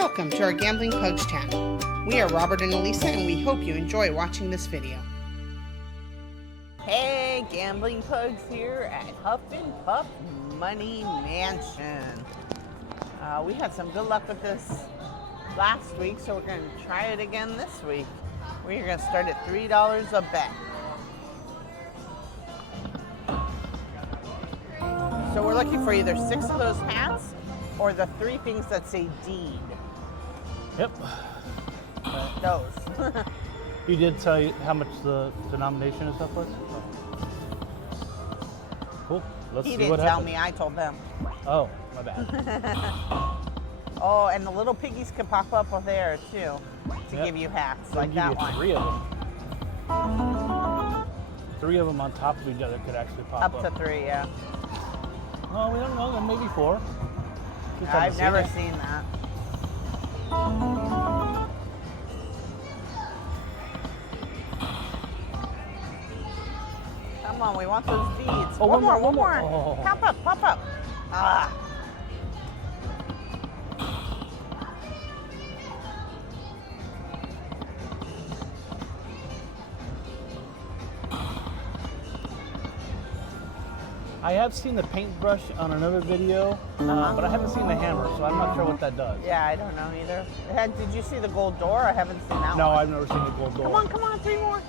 Welcome to our Gambling Pugs channel. We are Robert and Elisa, and we hope you enjoy watching this video. Hey, Gambling Pugs here at Huff and Puff Money Mansion. We had some good luck with this last week, so we're going to try it again this week. We're going to start at $3 a bet. So we're looking for either 6 of those hats or the 3 things that say deed. Yep. Those. You did tell you how much the denomination and stuff was? Cool. Let's see what happens. He didn't tell me, I told them. Oh, my bad. Oh, and the little piggies can pop up there too to give you hats, like that one. 3 of them. 3 of them on top of each other could actually pop up. Up to 3, yeah. Oh, we don't know. Then maybe 4. I've never seen that. Come on, we want those deeds. Oh, one more. Oh. Pop up. Ah. I have seen the paintbrush on another video, but I haven't seen the hammer, so I'm not sure what that does. Yeah, I don't know either. Did you see the gold door? I haven't seen that one. No, I've never seen the gold door. Come on, 3 more.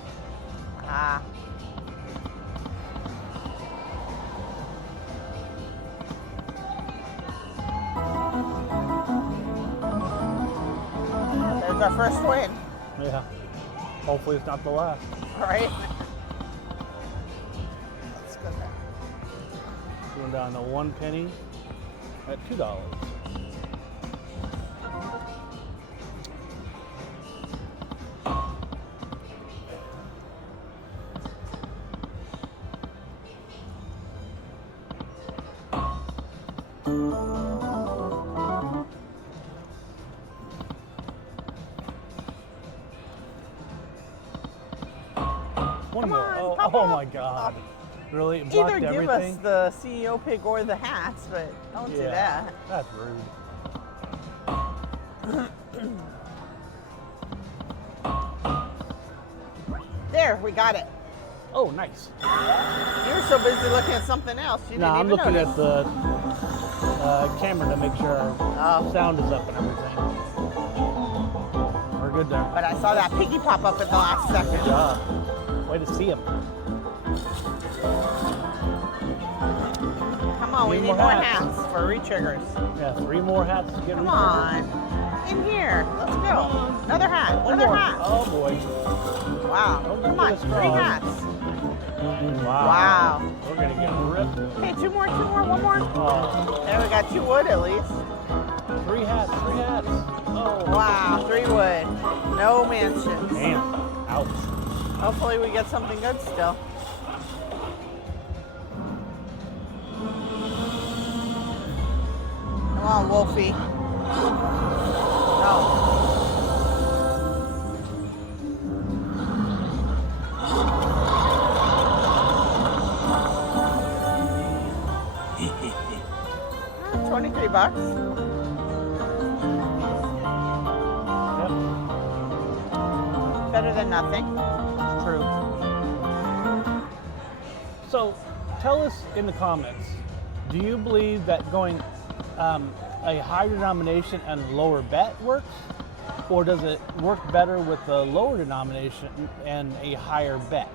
Ah. There's our first win. Yeah. Hopefully it's not the last. All right. Let's go there. Going down to 1 penny at $2. One more. Oh my God. Really? It blocked Either give everything? us the CEO pig or the hats, but don't do that. That's rude. There, we got it. Oh, nice. You were so busy looking at something else. You didn't I'm even looking notice. at the camera to make sure our sound is up and everything. We're good there. But I saw that piggy pop up at the last second. Good job. Way to see him. Come on, we need more hats for re-triggers. Yeah, 3 more hats to get Come on. In here. Let's go. Another hat. Another hat. Oh, boy. Wow. Come on. 3 hats. Wow. We're going to get ripped. Okay, 2 more. 1 more. Oh. There, we got 2 wood at least. 3 hats. Oh. Wow, 3 wood. No mansions. Damn. Ouch. Hopefully we get something good still. Come on, Wolfie. No. $23. Yep. Better than nothing. True. So, tell us in the comments, do you believe that going a higher denomination and lower bet works? Or does it work better with the lower denomination and a higher bet?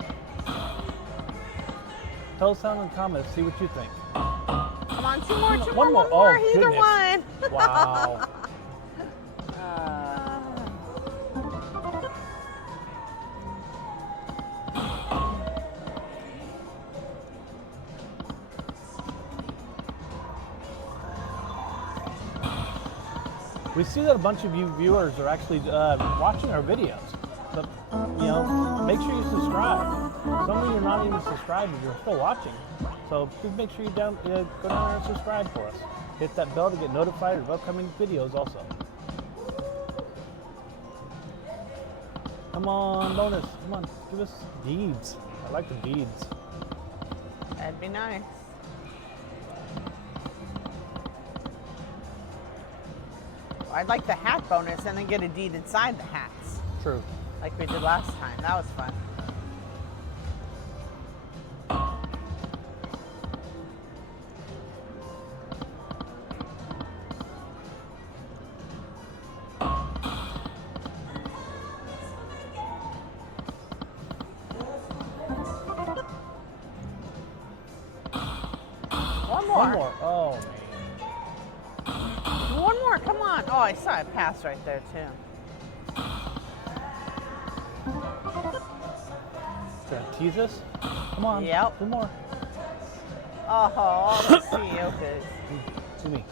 Tell us down in the comments, see what you think. Come on, 2 more. One more. Oh, either goodness. one. Wow. We see that a bunch of you viewers are actually watching our videos, but make sure you subscribe. Some of you are not even subscribed, but you're still watching. So please make sure you go down there and subscribe for us. Hit that bell to get notified of upcoming videos also. Come on, bonus. Come on, give us deeds. I like the deeds. That'd be nice. I'd like the hat bonus and then get a deed inside the hats, True. like we did last time. That was fun. One more. Oh, man. One more, come on. Oh, I saw it pass right there too. Trying to tease us? Come on. Yep. 2 more. Oh, let's see. Okay. To me.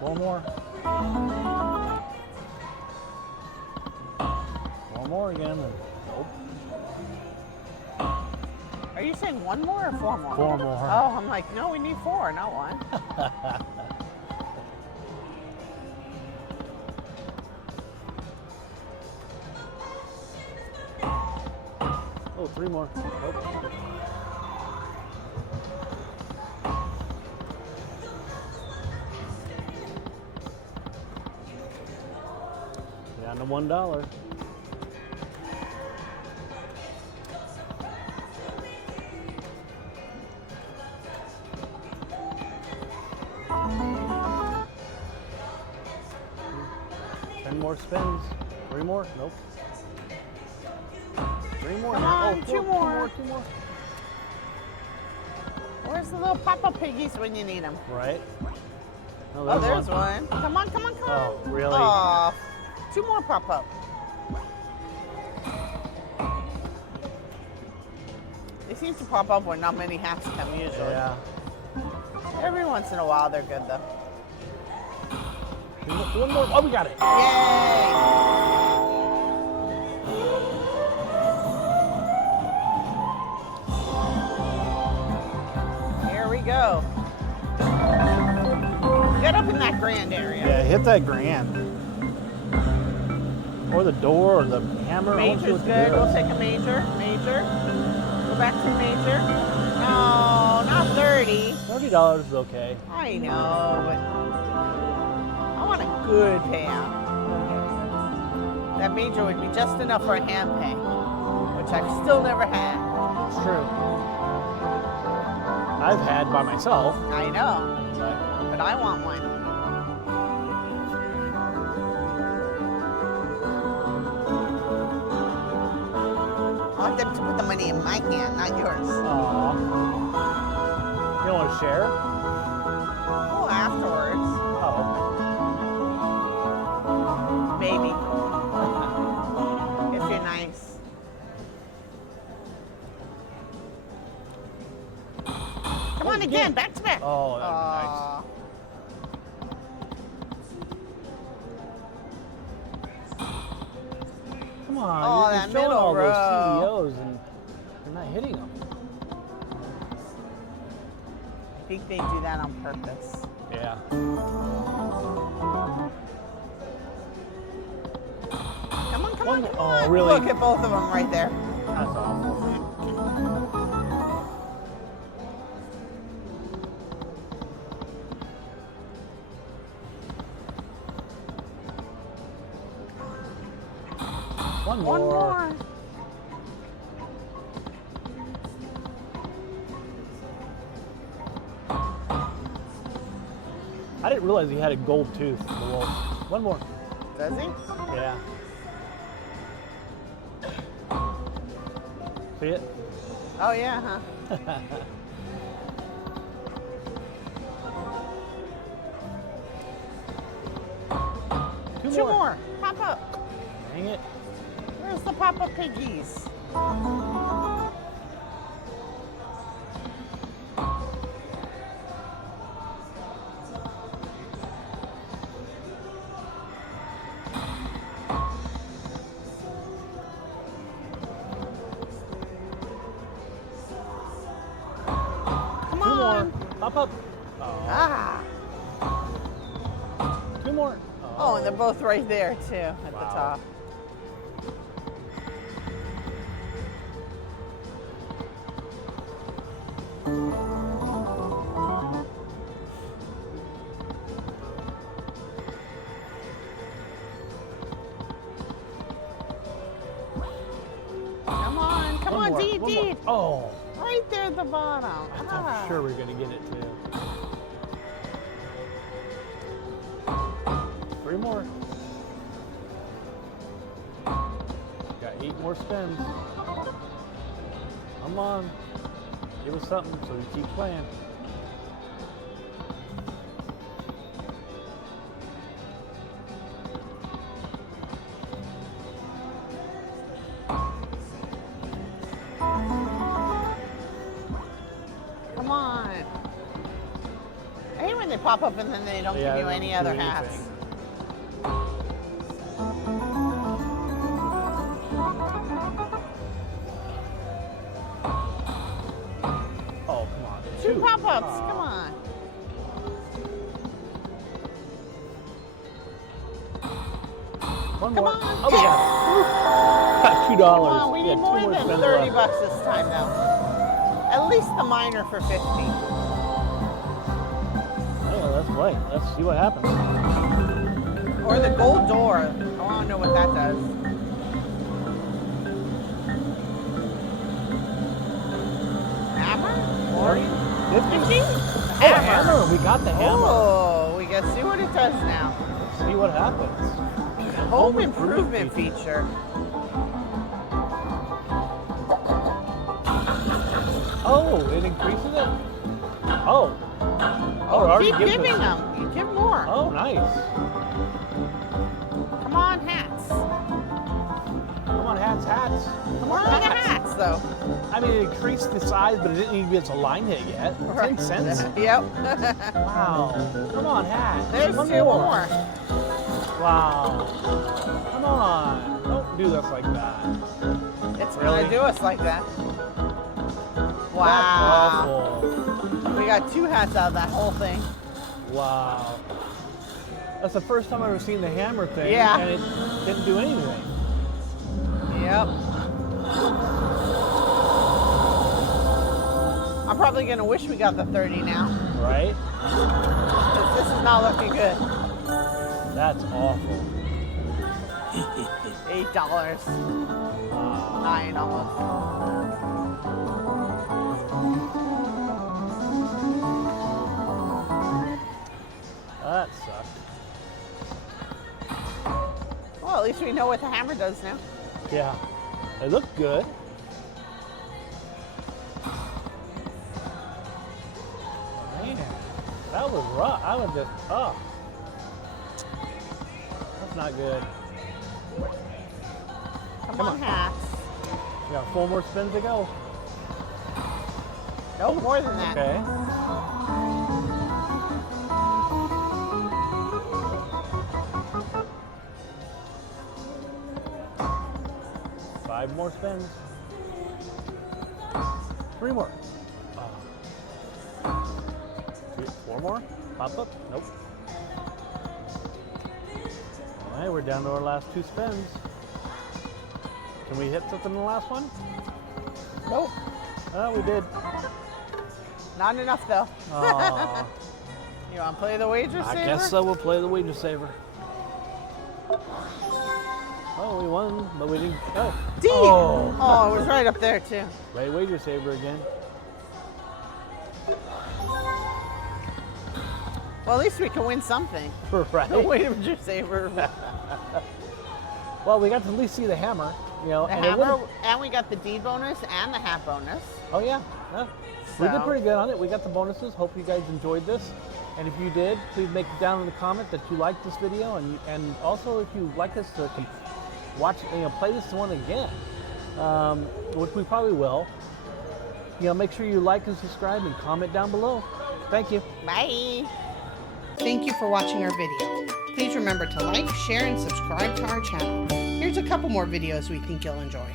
One more. One more again. Nope. Are you saying 1 more or 4 more? 4 more. Oh, I'm like, no, we need 4, not 1. Oh, 3 more. Nope. Down to $1. More spins. 3 more? Nope. 3 more. Come on, oh, 2 more. 2 more. Where's the little pop-up piggies when you need them? Right. Oh, there's one. Come on, come on, come on. Oh, really? Oh, 2 more pop-up. They seem to pop up when not many hats come usually. Yeah. Every once in a while they're good though. 1 more. Oh, we got it. Yay! Here we go. Get up in that grand area. Yeah, hit that grand. Or the door or the hammer. Major's good. We'll take a major. Major. Go back to major. No, not 30. $30 is okay. I know, but I want a good payout. That major would be just enough for a hand pay, which I've still never had. It's true. I've had by myself. I know, but I want one. I want them to put the money in my hand, not yours. Aww. You don't want to share? Oh, afterwards. Oh. Maybe. If you're nice. Come on again, back to back. Oh, that would be nice. Come on, Oh, you're that showing middle all row. those CEOs and you're not hitting them. I think they do that on purpose. Yeah. Come on, come on, come on. Oh, really? Look at both of them right there. That's awful. One more. I didn't realize he had a gold tooth, the wolf. One more. Does he? Yeah. See it? Oh, yeah, huh? Two more. Pop up. Dang it. Where's the pop-up piggies? Come on. Pop up. Oh. Ah. 2 more. Oh, and they're both right there, too, at the top. Dee. Oh. Right there at the bottom. I'm sure we're gonna get it too. 3 more. Got 8 more spins. Come on. Give us something so we keep playing. Come on. I hate when they pop up and then they don't give you any other hats. Oh, come on. 2 pop-ups, come on. One more. Come on. Oh, we got it. $2. Come on, we need more than 30 bucks this time, though. At least the minor for 50. Yeah, let's play. Let's see what happens. Or the gold door. I want to know what that does. Hammer? 50? Oh, a hammer. We got the hammer. Oh, we gotta see what it does now. Let's see what happens. Home improvement feature. Oh, it increases it? Oh. Oh, already keep gives giving us- them. You give more. Oh, nice. Come on, hats. Come on, hats. More of the hats, though. I mean, it increased the size, but it didn't even get a line hit yet. 10 cents. Yep. Wow. Come on, hat. There's One 2 more. Wow. Come on. Don't do us like that. It's Really? gonna do us like that. That's Wow. awful. We got 2 hats out of that whole thing. Wow. That's the first time I've ever seen the hammer thing. Yeah. And it didn't do anything. Yep. I'm probably gonna wish we got the 30 now. Right? 'Cause this is not looking good. That's awful. $8. Wow. 9 almost. That sucked. Well, at least we know what the hammer does now. Yeah. It looked good. Man, that was rough. I was just, that's not good. Come on, hats. We got 4 more spins to go. No, more than that. Okay. Five more spins. 3 more. 4 more? Pop up? Nope. All right, we're down to our last 2 spins. Can we hit something in the last one? Nope. Oh, we did. Not enough, though. Aw. You want to play the wager saver? I guess so. We'll play the wager saver. Oh, we won, but we didn't. Oh, D! Oh. Oh, it was right up there, too. Play wager saver again. Well, at least we can win something. Right. The wager saver. Well, we got to at least see the hammer. You know, The and it hammer, would've- and we got the D bonus and the hat bonus. Oh yeah. Yeah. We did So- pretty good on it. We got the bonuses. Hope you guys enjoyed this. And if you did, please make it down in the comment that you liked this video, and also if you like us to watch, play this one again, which we probably will. Make sure you like and subscribe and comment down below. Thank you. Bye. Thank you for watching our video. Please remember to like, share, and subscribe to our channel. Here's a couple more videos we think you'll enjoy.